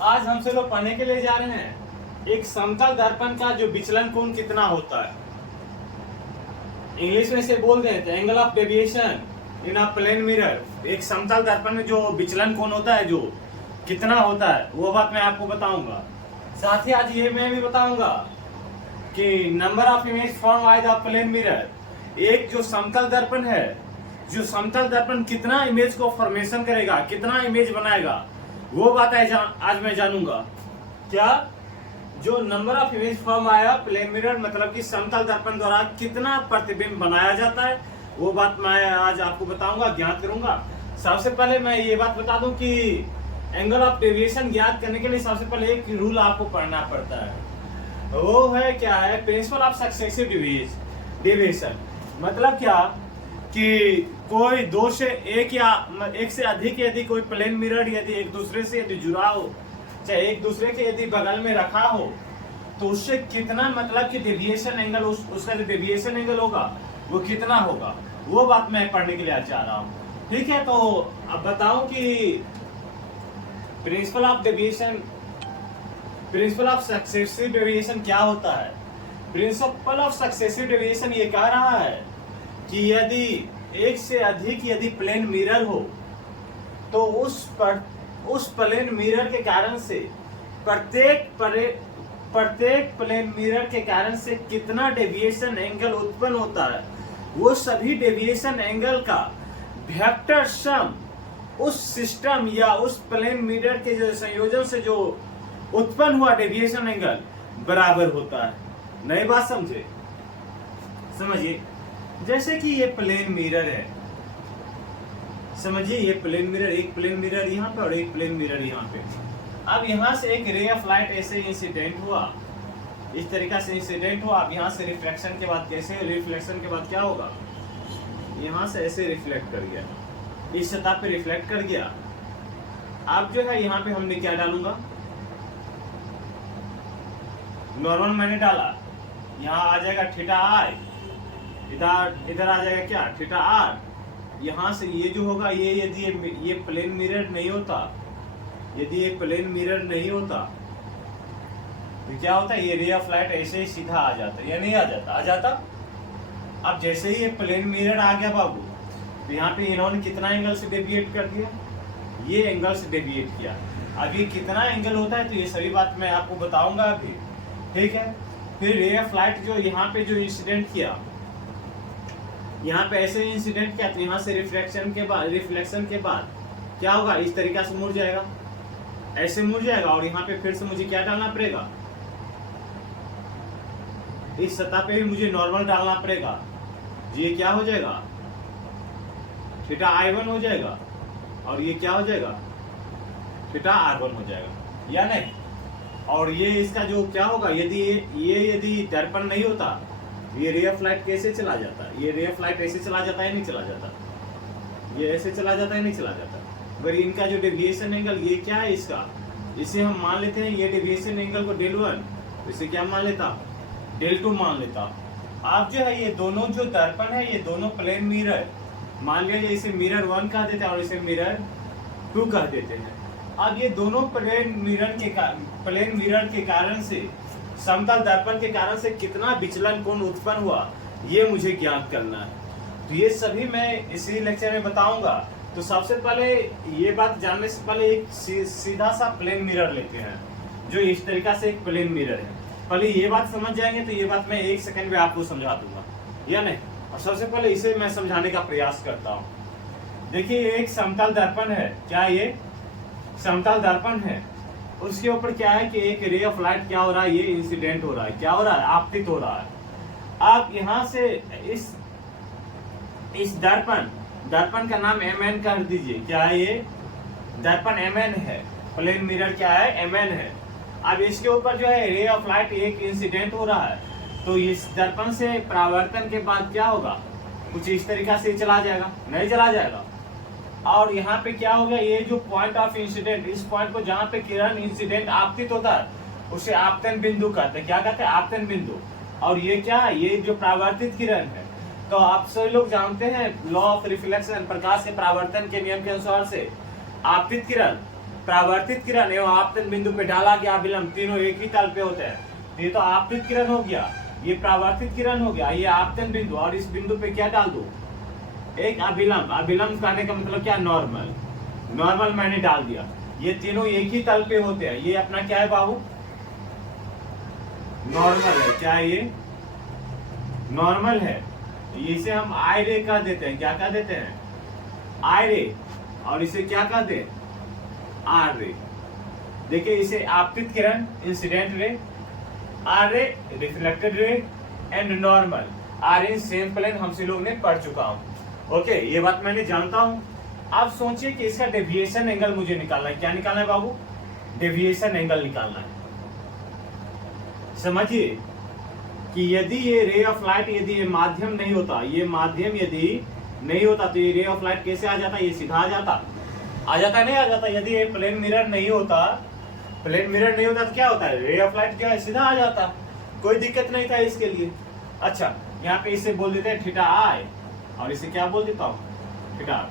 आज हम सब लोग पढ़ने के लिए जा रहे हैं एक समतल दर्पण का जो विचलन कोण कितना होता है। इंग्लिश में से बोलते हैं angle of deviation in a plane mirror. एक समतल दर्पण में जो विचलन कोण होता है जो कितना होता है वो बात मैं आपको बताऊंगा। साथ ही आज ये मैं भी बताऊंगा कि number of image form by the plane mirror. एक जो समतल दर्पण है, जो समतल दर्पण कितना इमेज को फॉर्मेशन करेगा, कितना इमेज बनाएगा, वो बात आज मैं जानूंगा। क्या जो नंबर ऑफ इमेज फॉर्म आया प्लेन मिरर मतलब कि समतल दर्पण द्वारा कितना प्रतिबिंब बनाया जाता है, वो बात मैं आज आपको बताऊंगा, ज्ञात करूंगा। सबसे पहले मैं ये बात बता दूं कि एंगल ऑफ डेविएशन ज्ञात करने के लिए सबसे पहले एक रूल आपको पढ़ना पड़ता है। वो है क्या है, प्रिंसिपल ऑफ सक्सेसिव डेविएशन। मतलब क्या कि कोई दो से एक या एक से अधिक यदि कोई प्लेन मिरर यदि एक दूसरे से यदि जुड़ा हो, चाहे एक दूसरे के यदि बगल में रखा हो, तो उससे कितना मतलब कि डेविएशन एंगल उसका जो डेविएशन एंगल होगा वो कितना होगा, वो बात मैं पढ़ने के लिए आज जा रहा हूँ। ठीक है, तो अब बताऊं कि principle of deviation, principle of successive deviation क्या होता है। प्रिंसिपल ऑफ सक्सेसिव डेविएशन ये कह रहा है कि यदि एक से अधिक यदि प्लेन मिरर हो तो उस प्लेन मिरर के कारण से प्रत्येक प्लेन मिरर के कारण से कितना डेविएशन एंगल उत्पन्न होता है, वो सभी डेविएशन एंगल का वेक्टर सम उस सिस्टम या उस प्लेन मिरर के जो संयोजन से जो उत्पन्न हुआ डेविएशन एंगल बराबर होता है। नई बात समझे, समझिए। जैसे कि ये प्लेन मिरर है, समझिए ये प्लेन मिरर, एक प्लेन मिरर यहाँ पे और एक प्लेन मिरर यहाँ पे। अब यहाँ से एक रे ऑफ लाइट ऐसे इंसिडेंट हुआ, इस तरीका से इंसिडेंट हुआ। अब यहाँ से रिफ्लेक्शन के बाद कैसे, रिफ्लेक्शन के बाद क्या होगा, यहाँ से ऐसे रिफ्लेक्ट कर गया, इस सतह पे रिफ्लेक्ट कर गया। अब जो है यहाँ पे हमने क्या डालूंगा, नॉर्मल मैंने डाला, यहाँ आ जाएगा थीटा आई, इधर आ जाएगा क्या थीटा आर। यहाँ से ये जो होगा ये यदि ये प्लेन मिरर नहीं होता, यदि ये प्लेन मिरर नहीं होता तो क्या होता है, ये रे ऑफ लाइट ऐसे ही सीधा आ जाता या नहीं आ जाता, आ जाता। अब जैसे ही ये प्लेन मिरर आ गया बाबू, तो यहाँ पे इन्होंने कितना एंगल से डेविएट कर दिया, ये एंगल से डेविएट किया। अब ये कितना एंगल होता है तो ये सभी बात मैं आपको बताऊंगा अभी, ठीक है। फिर रे ऑफ लाइट जो यहाँ पे जो इंसिडेंट किया, यहाँ पे ऐसे इंसिडेंट किया, तो यहाँ से रिफ्लेक्शन के बाद क्या होगा, इस तरीका से मुड़ जाएगा, ऐसे मुड़ जाएगा। और यहाँ पे फिर से मुझे क्या डालना पड़ेगा, इस सतह पे भी मुझे नॉर्मल डालना पड़ेगा। ये क्या हो जाएगा, थीटा I1 हो जाएगा, और ये क्या हो जाएगा, थीटा R1 हो जाएगा या नहीं। और ये इसका जो क्या होगा, यदि यदि दर्पण नहीं होता, ये रे ऑफ लाइट कैसे चला जाता है, ये रे ऑफ लाइट ऐसे चला जाता है नहीं चला जाता, ये ऐसे चला जाता है नहीं चला जाता। पर इनका जो डेविएशन एंगल ये क्या है, इसका इसे हम मान लेते हैं, ये डेविएशन एंगल को del1, इसे क्या मान लेता, del2 मान लेता। आप जो है ये दोनों जो दर्पण है, ये दोनों प्लेन मिरर, मान लिया इसे मिरर 1 कह देते हैं और इसे मिरर 2 कह देते हैं। अब ये दोनों प्लेन मिरर के कारण से, समतल दर्पण के कारण से कितना विचलन कोण उत्पन्न हुआ, ये मुझे ज्ञात करना है। तो ये सभी मैं इसी लेक्चर में बताऊंगा। तो सबसे पहले ये बात जानने से पहले एक सीधा सा प्लेन मिरर लेते हैं, जो इस तरीका से एक प्लेन मिरर है। पहले ये बात समझ जाएंगे तो ये बात मैं 1 सेकंड में आपको समझा दूंगा या नहीं। और सबसे पहले इसे मैं समझाने का प्रयास करता हूँ। देखिए एक समतल दर्पण है, क्या ये समतल दर्पण है, उसके ऊपर क्या है कि एक रे ऑफ लाइट क्या हो रहा है, ये इंसिडेंट हो रहा है, क्या हो रहा है, आपतित हो रहा है। आप यहाँ से इस दर्पण का नाम Mn कर दीजिए, क्या है ये दर्पण Mn है, प्लेन मिरर क्या है Mn है। अब इसके ऊपर जो है रे ऑफ लाइट एक इंसिडेंट हो रहा है, तो इस दर्पण से परावर्तन के बाद क्या होगा, कुछ इस तरीका से चला जाएगा, नहीं चला जाएगा। और यहाँ पे क्या हो गया, ये जो पॉइंट ऑफ इंसिडेंट, इस पॉइंट को जहाँ पे किरण इंसिडेंट आपतित होता है उसे आपतन बिंदु कहते हैं, क्या कहते हैं, आपतन बिंदु। और ये क्या है, ये जो परावर्तित किरण है, तो आप सभी लोग जानते हैं लॉ ऑफ रिफ्लेक्शन, प्रकाश के परावर्तन के नियम के अनुसार से आपतित किरण परावर्तित किरण एवं आपतन बिंदु पे डाला गया अभिलंब तीनों एक ही तल पे होते हैं। ये तो आपतित किरण हो गया, ये परावर्तित किरण हो गया, ये आपतन बिंदु, और इस बिंदु पे क्या डाल दो, एक अभिलंब। अभिलंब कहने का मतलब क्या, नॉर्मल। नॉर्मल मैंने डाल दिया। ये तीनों एक ही तल पे होते हैं। ये अपना क्या है बाबू, नॉर्मल है। क्या है ये, नॉर्मल है। इसे हम आई रे कह देते हैं। क्या कह देते हैं, आई रे। और इसे क्या कहते हैं, आर रे। देखिए इसे आपतित किरण, incident ray, are ray reflected ray, and normal are in same plane हमसे लोग ने पढ़ चुका हूं। ओके, ये बात मैंने जानता हूं। आप सोचिए कि इसका डेविएशन एंगल मुझे निकालना है। क्या निकालना है बाबू, डेविएशन एंगल निकालना है। समझिए कि यदि ये रे ऑफ लाइट, यदि ये माध्यम नहीं होता, ये माध्यम यदि नहीं होता तो ये रे ऑफ लाइट कैसे आ जाता, ये सीधा आ जाता, नहीं आ जाता। यदि ये प्लेन मिरर नहीं होता, प्लेन मिरर नहीं होता तो क्या होता है, रे ऑफ लाइट जो है सीधा आ जाता, कोई दिक्कत नहीं था इसके लिए। अच्छा, यहाँ पे इसे बोल देते हैं थीटा आई, और इसे क्या बोल देता हूँ, थीटा,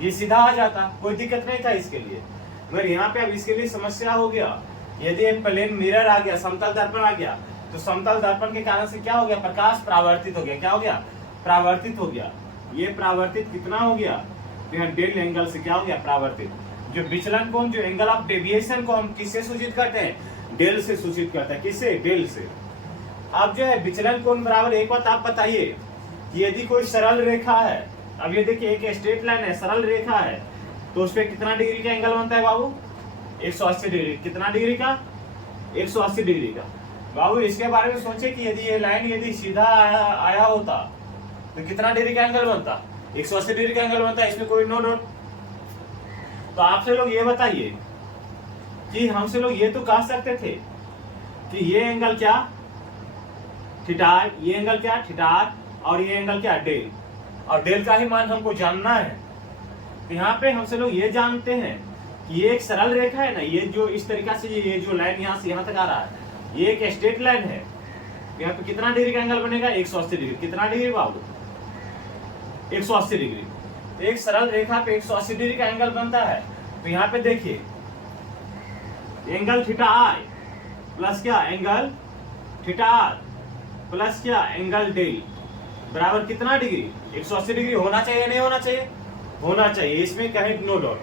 ये सीधा आ जाता, कोई दिक्कत नहीं था इसके लिए। मगर यहाँ पे अब इसके लिए समस्या हो गया। यदि एक प्लेन मिरर आ गया, समतल दर्पण आ गया, तो समतल दर्पण के कारण से क्या हो गया, प्रकाश परावर्तित हो गया। क्या हो गया, परावर्तित हो गया। ये परावर्तित कितना हो गया, तो यहाँ डेल एंगल से क्या हो गया, परावर्तित। जो विचलन कोण, जो एंगल ऑफ डेविएशन को हम किससे सूचित करते हैं, डेल से सूचित करते हैं। किससे, डेल से। अब जो है विचलन कोण बराबर, एक बात आप बताइए कि यदि कोई सरल रेखा है, अब ये देखिए एक स्ट्रेट लाइन है, सरल रेखा है, तो उस पर कितना डिग्री का एंगल बनता है बाबू, 180 डिग्री। कितना डिग्री का, 180 डिग्री का। बाबू इसके बारे में सोचे कि यदि ये लाइन यदि सीधा आया होता तो कितना डिग्री का एंगल बनता, 180 डिग्री का एंगल बनता है, इसमें कोई नो डाउट। तो आपसे लोग ये बताइए कि हमसे लोग ये तो कह सकते थे कि ये एंगल क्या, थीटा, ये एंगल क्या, थीटा, और ये एंगल क्या, डेल, और डेल का ही मान हमको जानना है। तो यहाँ पे हमसे लोग ये जानते हैं कि ये एक सरल रेखा है ना, ये जो इस तरीका से ये जो लाइन यहाँ से यहाँ तक आ रहा है, ये एक स्ट्रेट लाइन है। यहाँ पे कितना डिग्री का एंगल बनेगा, 180 डिग्री। कितना डिग्री बाबू, 180 डिग्री। तो एक सरल रेखा पे 180 डिग्री का एंगल बनता है। तो यहाँ पे देखिए एंगल थीटा आई प्लस क्या, एंगल थीटा आर प्लस क्या, एंगल डेल बराबर कितना डिग्री, 180 डिग्री होना चाहिए, नहीं होना चाहिए, होना चाहिए। इसमें कहीं नो डाउट,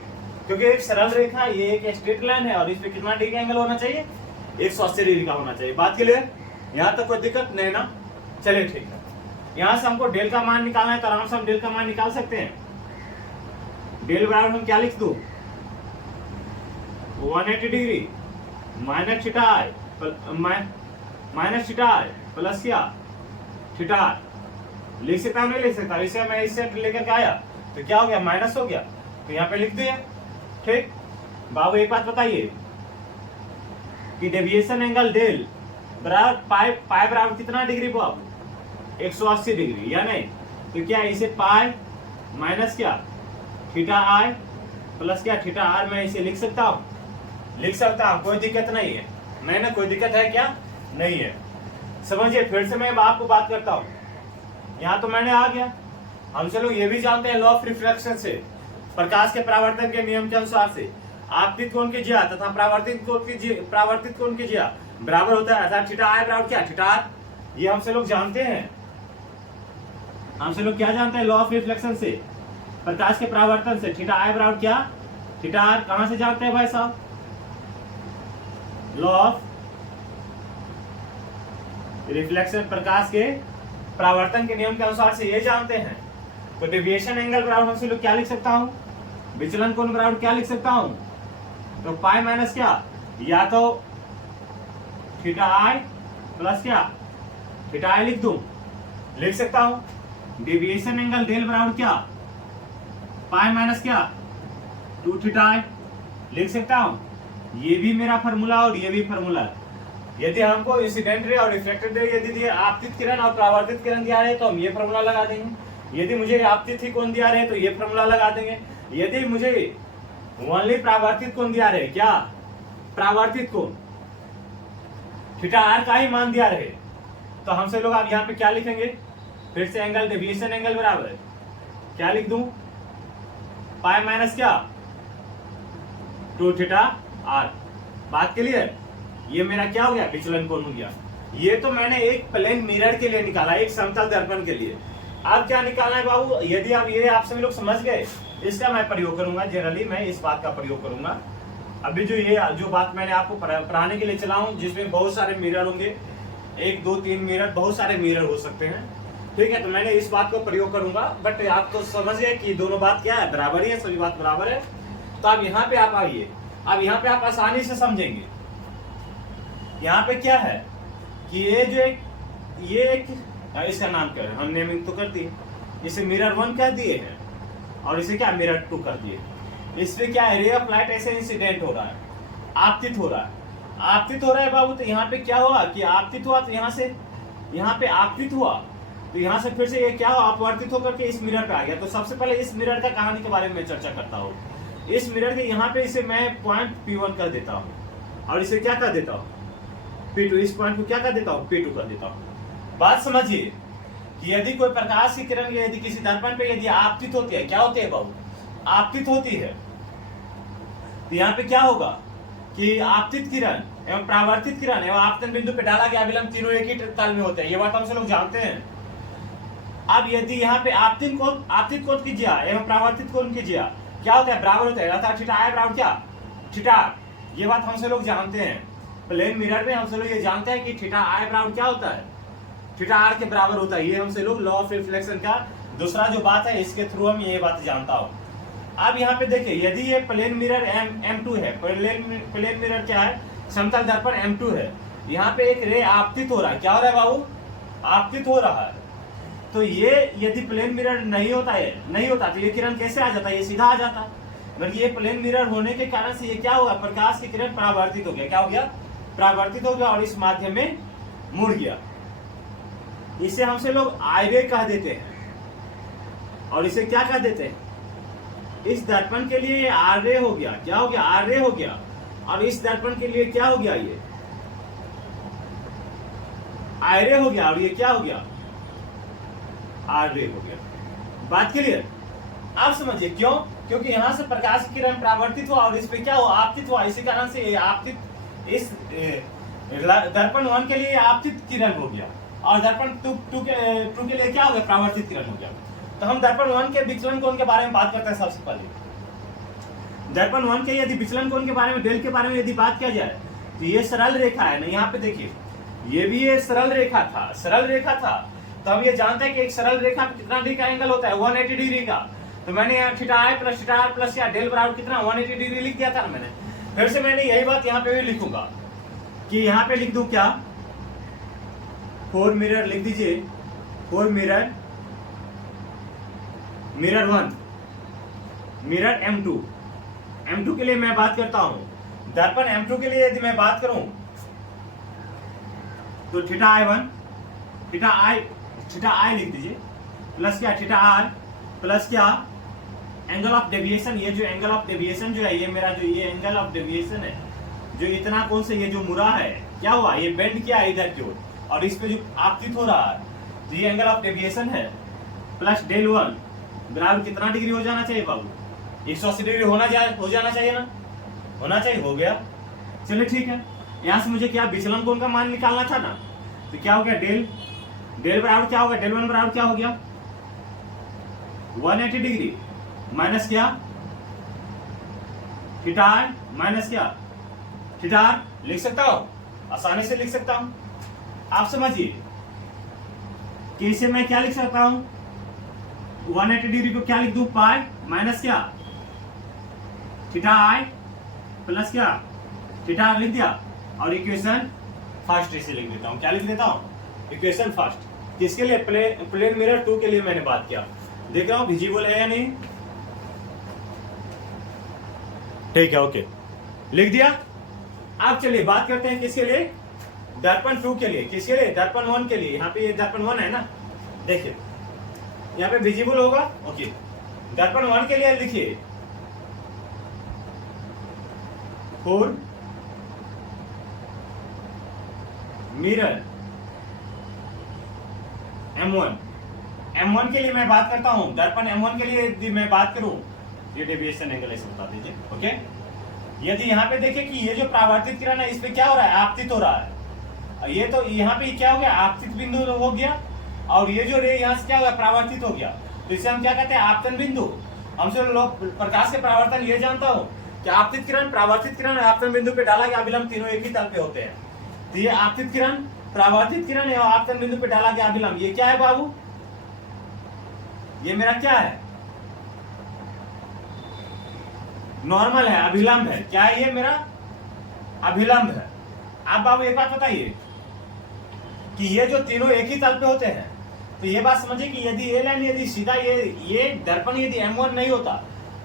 क्योंकि एक सरल रेखा, ये एक स्ट्रेट लाइन है, और इसमें कितना डिग्री का एंगल होना चाहिए, 180 डिग्री का होना चाहिए। बात क्लियर, यहाँ तक कोई दिक्कत नहीं ना। चलिए ठीक है, यहाँ से हमको डेल का मान निकालना है, तो आराम से हम डेल का मान निकाल सकते हैं। डेल बराबर हम क्या लिख दूं, 180 degree minus theta I, minus theta i plus क्या, थीटा। लिख सकता हूं, नहीं लिख सकता, इसे मैं इससे लेकर के आया तो क्या हो गया, माइनस हो गया, तो यहाँ पे लिख दिया। ठीक बाबू, एक बात बताइए कि डेविएशन एंगल डेल बराबर पाई बराबर कितना डिग्री बाबू, 180 डिग्री, या नहीं। तो क्या इसे पाई माइनस क्या, थीटा आई प्लस क्या, थीटा आर, मैं इसे लिख सकता हूँ, लिख सकता हूँ, कोई दिक्कत नहीं है। नहीं ना, कोई दिक्कत है क्या, नहीं है। समझिए, फिर से मैं आपको बात करता हूँ। यहाँ तो मैंने आ गया, हमसे लोग ये भी जानते हैं लॉ ऑफ रिफ्लेक्शन से, प्रकाश के परावर्तन के नियम के अनुसार से आपतित कोण की ज्या तथा परावर्तित कोण की ज्या बराबर होता है, अर्थात थीटा आई बराबर क्या, थीटा आर। ये हमसे लोग जानते हैं। हमसे लोग क्या जानते हैं, लॉ ऑफ रिफ्लेक्शन से, प्रकाश के परावर्तन से थीटा आई बराबर क्या, थीटा आर। कहां से जानते हैं भाई साहब, लॉ ऑफ रिफ्लेक्शन, प्रकाश के परावर्तन के नियम के अनुसार से ये जानते हैं। तो डेविएशन एंगल बराबर हमसे लोग क्या लिख सकता हूं, विचलन कोण बराबर क्या लिख सकता हूं, तो पाई माइनस क्या, या तो थीटा आई प्लस क्या, थीटा आई लिख दूं, लिख सकता हूं। डेविएशन एंगल डेल बराबर क्या, पाई माइनस क्या, 2 थीटा आई, लिख सकता हूं। ये भी मेरा फार्मूला और ये भी फार्मूला है। यदि हमको इंसिडेंट रे और रिफ्लेक्टेड रे यदि दिए, आपतित किरण और परावर्तित किरण दिया है तो हम ये फार्मूला लगा देंगे। यदि मुझे आपतित ही कोण दिया रहे तो ये फार्मूला लगा देंगे। यदि मुझे ओनली परावर्तित कोण दिया रहे, क्या, परावर्तित कोण, थीटा आर का ही मान दिया रहे, तो हमसे लोग आप यहाँ पे क्या लिखेंगे, फिर से एंगल डेविएशन एंगल बराबर क्या लिख दूं, पाई माइनस क्या, 2 थीटा आर। बात क्लियर? ये मेरा क्या हो गया, विचलन कोण हो गया। ये तो मैंने एक प्लेन मिरर के लिए निकाला, एक समतल दर्पण के लिए। अब क्या निकालना है बाबू, यदि आप ये आप सभी लोग समझ गए, इसका मैं प्रयोग करूंगा। जनरली मैं इस बात का प्रयोग करूंगा। अभी जो बात मैंने आपको पढ़ाने के लिए चला हूं, जिसमें बहुत सारे मिरर होंगे, 1 2 3 मिरर, बहुत सारे मिरर हो सकते हैं, ठीक है। तो मैंने इस बात को प्रयोग करूंगा, बट आप तो समझ गए कि दोनों बात क्या है, बराबर ही है, सभी बात बराबर है। तो अब यहाँ पे आप आइए, अब यहाँ पे आप आसानी से समझेंगे। यहाँ पे क्या है कि ये एक इसका नाम क्या है, हम नेमिंग तो कर दिए, इसे मिरर 1 कह दिए हैं और इसे क्या मिरर 2 कर दिए। इसमें क्या है, रे ऑफ लाइट ऐसे इंसिडेंट हो रहा है, आपतित हो रहा है, आपतित हो रहा है बाबू। तो यहाँ पे क्या हुआ कि आपतित हुआ, तो यहाँ पे आपतित हुआ, तो यहाँ से फिर से ये क्या हुआ, अपवर्तित होकर के इस मिरर पे आ गया। तो सबसे पहले इस मिरर का कहानी के बारे में चर्चा करता हूँ। इस मिरर के यहाँ पे इसे मैं पॉइंट P1 कर देता हूँ और इसे क्या कर देता हूँ, P2। इस पॉइंट को क्या कर देता हूँ, P2 कर देता हूँ। बात समझिए कि यदि कोई प्रकाश की किरण यदि किसी दर्पण पे यदि आपतित होती है, क्या होती है बाबू, आपतित होती है, तो यहाँ पे क्या होगा कि आपतित किरण एवं परावर्तित किरण एवं आपतन बिंदु पे डाला गया अभिलंब तीनों एक ही तल में होते हैं, ये बात हम सब लोग जानते हैं। अब यदि यहाँ पे आपतित कोण कीजिए एवं परावर्तित कोण कीजिए, क्या होता है, बराबर होता है, अर्थात थीटा आई बराबर क्या, थीटा। ये बात हम सब लोग जानते हैं, प्लेन मिरर में हम सब लोग ये जानते हैं कि थीटा आई बराबर क्या होता है, थीटा आर के बराबर होता है। ये हम सब लोग लॉ ऑफ रिफ्लेक्शन का दूसरा जो बात है, इसके थ्रू हम ये बात जानता हूँ। अब यहाँ पे देखिए, यदि ये प्लेन मिरर M2 है, प्लेन मिरर क्या है, समतल दर्पण M2 है, यहाँ पे एक रे आपतित हो रहा है, क्या हो रहा है बाबू, आपतित हो रहा है। तो ये यदि प्लेन मिरर नहीं होता तो ये किरण कैसे आ जाता, ये सीधा आ जाता। मगर ये प्लेन मिरर होने के कारण से ये क्या हुआ, प्रकाश की किरण परावर्तित हो गया, क्या हो गया, परावर्तित हो गया और इस माध्यम में मुड़ गया। इसे हमसे लोग आई रे कह देते हैं और इसे क्या कह देते हैं, इस दर्पण के लिए आर रे हो गया, क्या हो गया, आर रे हो गया। और इस दर्पण के लिए क्या हो गया, ये आई रे हो गया और ये क्या हो गया, आर रे हो गया। बात क्लियर? आप समझिए क्यों, क्योंकि यहां से प्रकाश की किरण परावर्तित हुआ और इस पे क्या हुआ, आपतित हुआ। इसी कारण से आपतित इस दर्पण 1 के लिए आपतित किरण हो गया और दर्पण 2 के लिए क्या हो गया, परावर्तित किरण हो गया। तो हम दर्पण 1 के विचलन कोण के बारे में बात करते हैं। सबसे पहले दर्पण 1 के यदि विचलन कोण के बारे में, डेल के बारे में यदि बात किया जाए, तो ये सरल रेखा है ना, यहाँ पे देखिए, ये भी ये सरल रेखा था। तो हम ये जानते हैं कि एक सरल रेखा पे कितना डिग्री का एंगल होता है, 180 डिग्री का। तो मैंने यहाँ theta i plus theta r plus या डेल बराबर कितना, 180 डिग्री लिख दिया था ना मैंने। फिर से मैंने यही बात यहाँ पे भी लिखूंगा कि यहाँ पे लिख दूं क्या, 4 मिरर लिख दीजिए, 4 मिरर 1, मिरर M2 के लिए मैं बात करता हूं। दर्पण M2 के लिए यदि मैं बात करूं तो थीटा आई लिख दीजिए प्लस क्या, थीटा आर प्लस क्या, एंगल ऑफ डेविएशन। ये जो एंगल ऑफ डेविएशन जो है, ये मेरा जो ये एंगल ऑफ डेविएशन है, जो इतना कौन से ये जो मुड़ा है, क्या हुआ, ये बेंड किया इधर की ओर और इस पे जो आपतित हो रहा है, तो ये एंगल ऑफ डेविएशन है। प्लस डेल 1 बराबर कितना डिग्री हो जाना चाहिए बाबू, 180 डिग्री हो जाना चाहिए ना, होना चाहिए, हो गया। चलिए ठीक है, यहाँ से मुझे क्या विचलन कोण का मान निकालना था ना, तो क्या हो गया, डेल बराबर क्या होगा, डेल 1 बराबर क्या हो गया, 180 डिग्री माइनस क्या, थीटा आर माइनस क्या, थीटा आर। लिख सकता हूं, आसानी से लिख सकता हूं। आप समझिए कि इसे मैं क्या लिख सकता हूं, 180 डिग्री को क्या लिख दूं, पाई माइनस क्या, थीटा आई प्लस क्या, थीटा आर लिख दिया और इक्वेशन फर्स्ट इसे लिख देता हूं। क्या लिख देता हूं, इक्वेशन फर्स्ट। किसके लिए, प्लेन मिरर 2 के लिए मैंने बात किया। देख रहा हूं विजिबल है या नहीं, ठीक है, ओके, लिख दिया। अब चलिए बात करते हैं किसके लिए, दर्पण 2 के लिए। किसके लिए, दर्पण 1 के लिए। यहाँ पे ये दर्पण 1 है ना, देखिए यहाँ पे विजिबल होगा, ओके। दर्पण 1 के लिए लिखिए 4 मिरर M1 के लिए मैं बात करता हूं। दर्पण M1 के लिए यदि मैं बात करूं, ये डेविएशन एंगल ऐसे बता दीजिए, ओके। यदि यहाँ पे देखें कि ये जो परावर्तित किरण है इस पे क्या हो रहा है, आपतित हो रहा है। ये तो यहाँ पे क्या हो गया, आपतित बिंदु हो गया, और ये जो रे यहाँ से क्या हो गया, परावर्तित हो गया। तो इसे हम क्या कहते हैं, आपतन बिंदु। हमसे लोग प्रकाश के परावर्तन ये जानता हूँ कि आपतित किरण, परावर्तित किरण, आपतन बिंदु पे डाला गया अभिलंब तीनों एक ही तल पे होते हैं। तो ये आपतित किरण, परावर्तित किरण और आपतन बिंदु पे डाला गया अभिलंब, ये क्या है बाबू, ये मेरा क्या है, नॉर्मल है, अभिलंब है। क्या है ये, मेरा अभिलंब है। आप बाबू एक बात बताइए कि ये जो तीनों एक ही तल पे होते हैं, तो ये बात समझिए कि यदि ये लाइन यदि सीधा ये दर्पण यदि M1 नहीं होता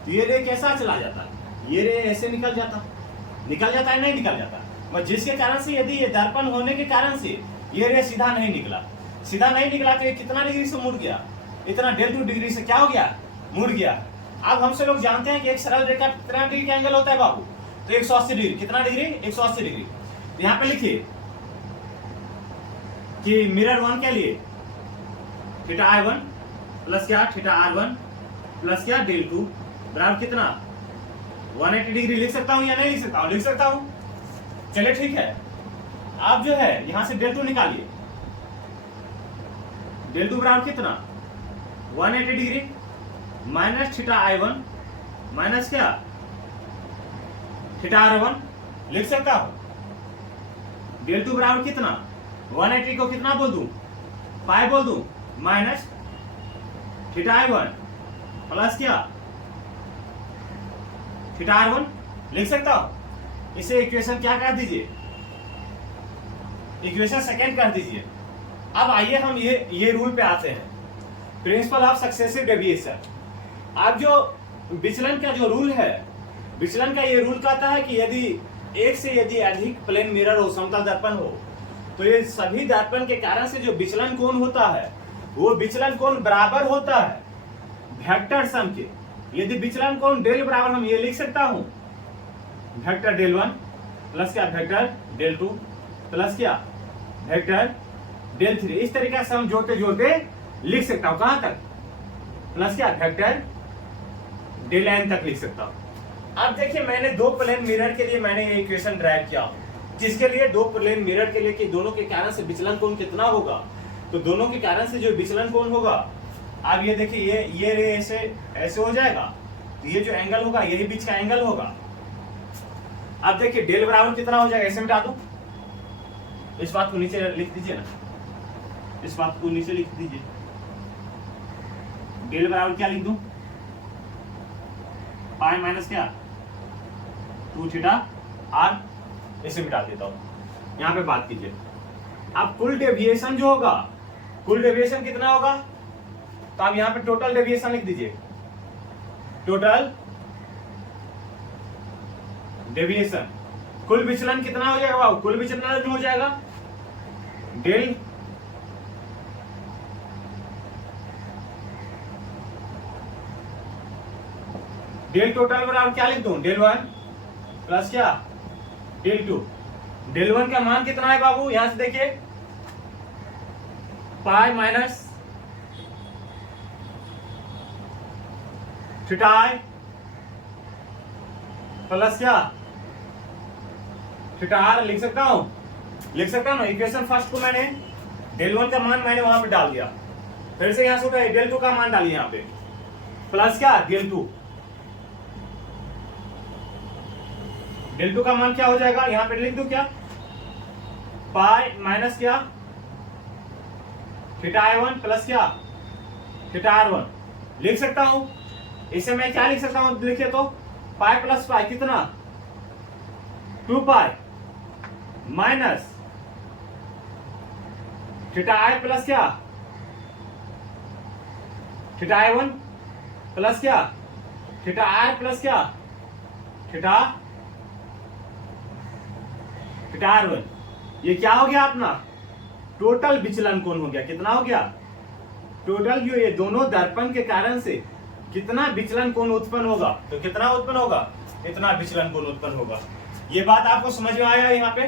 तो ये रे कैसा चला जाता, ये रे ऐसे निकल जाता है, नहीं निकल जाता। और जिसके कारण से यदि ये दर्पण होने के कारण से ये रे सीधा नहीं निकला तो ये कितना डिग्री से मुड़ गया, इतना ∆2 डिग्री से क्या हो गया, मुड़ गया। अब हमसे लोग जानते हैं कि एक सरल रेखा कितना डिग्री का एंगल होता है बाबू, तो 180 डिग्री। कितना डिग्री, 180 डिग्री। तो यहाँ पे लिखिए कि मिरर 1 के लिए थीटा I1 प्लस क्या, थीटा R1 प्लस क्या, ∆2 बराबर कितना, 180 डिग्री। लिख सकता हूं या नहीं लिख सकता हूं, लिख सकता हूं। चलिए ठीक है। आप जो है यहां से ∆2 निकालिए, ∆2 बराबर कितना, 180 degree minus theta I1 minus क्या, थीटा R1। लिख सकता हूं ∆2 बराबर कितना, 180 को कितना बोल दूं, पाई बोल दूं, माइनस थीटा I1 प्लस क्या, थीटा R1। लिख सकता हूं। इसे इक्वेशन क्या कर दीजिए, इक्वेशन सेकेंड कर दीजिए। अब आइए हम ये रूल पे आते हैं, प्रिंसिपल ऑफ सक्सेसिव डेविएशन। अब जो विचलन का जो रूल है, विचलन का ये रूल कहता है कि यदि एक से यदि अधिक प्लेन मिरर हो, समतल दर्पण हो, तो ये सभी दर्पण के कारण से जो विचलन कोण होता है वो विचलन कोण बराबर होता है वेक्टर सम के। यदि विचलन कोण डेल बराबर, हम ये लिख सकता हूं वेक्टर ∆1 प्लस क्या, वेक्टर ∆2 प्लस क्या, वेक्टर ∆3। इस तरीके से हम जोड़ते जोड़ते लिख सकता हूं, कहां तक, प्लस क्या, वेक्टर ∆n तक लिख सकता हूं। अब देखिए मैंने दो प्लेन मिरर के लिए मैंने ये इक्वेशन ड्राइव किया, जिसके लिए दो प्लेन मिरर के लिए कि दोनों के कारण से विचलन कोण कितना होगा, तो दोनों के कारण से जो विचलन कोण होगा, अब ये देखिए ये रे ऐसे हो जाएगा, तो ये जो एंगल होगा यही बीच का एंगल होगा। अब देखिए डेल बराबर कितना हो जाएगा, ऐसे मिटा दूं, इस बात को नीचे लिख दीजिए ना, इस बात को नीचे लिख दीजिए। डेल बराबर क्या लिख दूं, पाई माइनस क्या, 2 थीटा R। इसे मिटा देता हूं, यहां पे बात कीजिए। अब कुल डेविएशन जो होगा, कुल डेविएशन कितना होगा, तो आप यहां पे टोटल डेविएशन लिख दीजिए, टोटल डेविएशन। कुल विचलन कितना हो जाएगा बाबू, कुल विचलन हो जाएगा डेल टोटल बराबर क्या लिख दूं, ∆1 प्लस क्या, ∆2। ∆1 का मान कितना है बाबू, यहां से देखिए pi minus theta I plus क्या, थीटा R। लिख सकता हूं ना। इक्वेशन फर्स्ट को मैंने ∆1 का मान मैंने वहां पे डाल दिया, फिर से यहां से उठा ∆2 का मान डालिए यहां पे, प्लस क्या, ∆2। ∆2 का मान क्या हो जाएगा, यहां पे लिख दूं क्या, पाई माइनस क्या, थीटा I1 प्लस क्या, थीटा R1। लिख सकता हूं। इसे मैं क्या लिख सकता हूं, लिखिए तो पाई प्लस पाई कितना, 2 pi minus theta I plus क्या, थीटा I1 प्लस क्या, थीटा R प्लस क्या, थीटा R1। ये क्या हो गया अपना, टोटल विचलन कोण हो गया। कितना हो गया, टोटल जो ये दोनों दर्पण के कारण से कितना विचलन कोण उत्पन्न होगा, तो कितना उत्पन्न होगा, इतना विचलन कोण उत्पन्न होगा। ये बात आपको समझ में आया यहाँ पे।